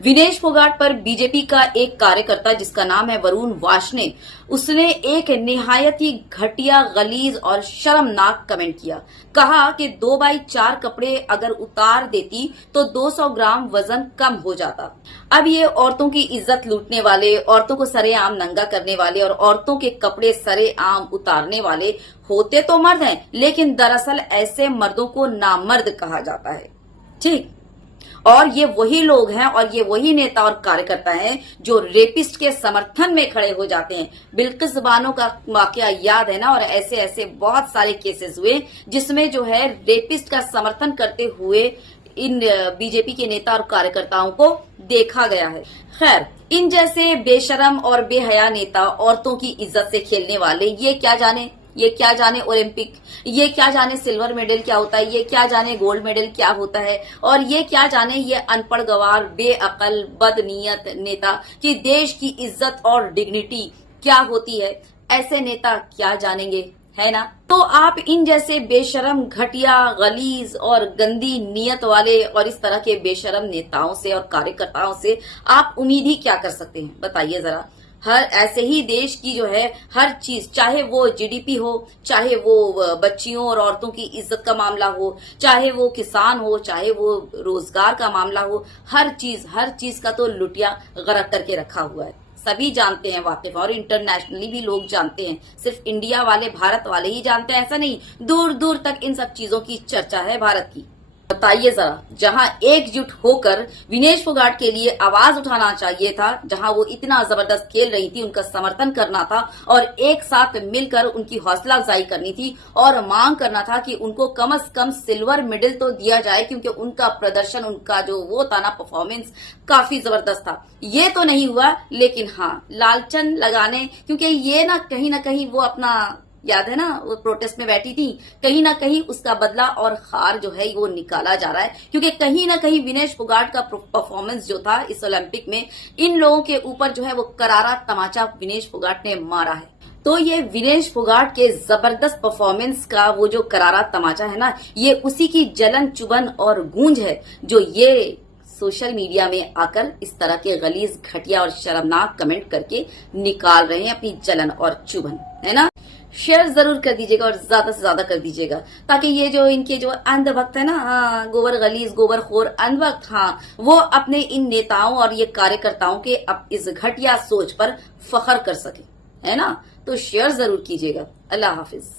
विनेश फोगाट पर बीजेपी का एक कार्यकर्ता जिसका नाम है वरुण वार्ष्णेय, उसने एक निहायत ही घटिया, गलीज और शर्मनाक कमेंट किया। कहा कि 2x4 कपड़े अगर उतार देती तो 200 ग्राम वजन कम हो जाता। अब ये औरतों की इज्जत लूटने वाले, औरतों को सरेआम नंगा करने वाले और औरतों के कपड़े सरेआम उतारने वाले होते तो मर्द हैं, लेकिन दरअसल ऐसे मर्दों को नामर्द कहा जाता है। ठीक, और ये वही लोग हैं और ये वही नेता और कार्यकर्ता हैं जो रेपिस्ट के समर्थन में खड़े हो जाते हैं। बिल्किस बानो का वाकया याद है ना, और ऐसे ऐसे बहुत सारे केसेस हुए जिसमें जो है रेपिस्ट का समर्थन करते हुए इन बीजेपी के नेता और कार्यकर्ताओं को देखा गया है। खैर, इन जैसे बेशरम और बेहया नेता औरतों की इज्जत से खेलने वाले ये क्या जाने ओलंपिक, ये क्या जाने सिल्वर मेडल क्या होता है, ये क्या जाने गोल्ड मेडल क्या होता है, और ये क्या जाने ये अनपढ़ गवार बेअकल बदनीयत नेता कि देश की इज्जत और डिग्निटी क्या होती है। ऐसे नेता क्या जानेंगे, है ना। तो आप इन जैसे बेशरम, घटिया, गलीज और गंदी नीयत वाले और इस तरह के बेशरम नेताओं से और कार्यकर्ताओं से आप उम्मीद ही क्या कर सकते हैं, बताइए जरा। हर ऐसे ही देश की जो है हर चीज, चाहे वो जीडीपी हो, चाहे वो बच्चियों और औरतों की इज्जत का मामला हो, चाहे वो किसान हो, चाहे वो रोजगार का मामला हो, हर चीज का तो लुटिया गरक करके रखा हुआ है। सभी जानते हैं, वाकिफ, और इंटरनेशनली भी लोग जानते हैं। सिर्फ इंडिया वाले, भारत वाले ही जानते हैं ऐसा नहीं, दूर दूर तक इन सब चीजों की चर्चा है भारत की। बताइए जरा, जहां एकजुट होकर विनेश फोगाट के लिए आवाज उठाना चाहिए था, जहां वो इतना जबरदस्त खेल रही थी, उनका समर्थन करना था और एक साथ मिलकर उनकी हौसला अफजाई करनी थी और मांग करना था कि उनको कम से कम सिल्वर मेडल तो दिया जाए, क्योंकि उनका प्रदर्शन, उनका जो वो था ना परफॉर्मेंस, काफी जबरदस्त था। ये तो नहीं हुआ, लेकिन हाँ, लालचन लगाने, क्योंकि ये ना कहीं वो अपना, याद है ना, वो प्रोटेस्ट में बैठी थी, कहीं ना कहीं उसका बदला और हार जो है वो निकाला जा रहा है, क्योंकि कहीं ना कहीं विनेश फोगाट का परफॉर्मेंस जो था इस ओलंपिक में, इन लोगों के ऊपर जो है वो करारा तमाचा विनेश फोगाट ने मारा है। तो ये विनेश फोगाट के जबरदस्त परफॉर्मेंस का वो जो करारा तमाचा है ना, ये उसी की जलन, चुभन और गूंज है जो ये सोशल मीडिया में आकर इस तरह के गलीज, घटिया और शर्मनाक कमेंट करके निकाल रहे हैं अपनी जलन और चुभन, है ना। शेयर जरूर कर दीजिएगा और ज्यादा से ज्यादा कर दीजिएगा, ताकि ये जो इनके जो अंधभक्त है ना, गोबर गलीज, गोबर खोर अंधभक्त, वो अपने इन नेताओं और ये कार्यकर्ताओं के अब इस घटिया सोच पर फख्र कर सके, है ना। तो शेयर जरूर कीजिएगा। अल्लाह हाफिज।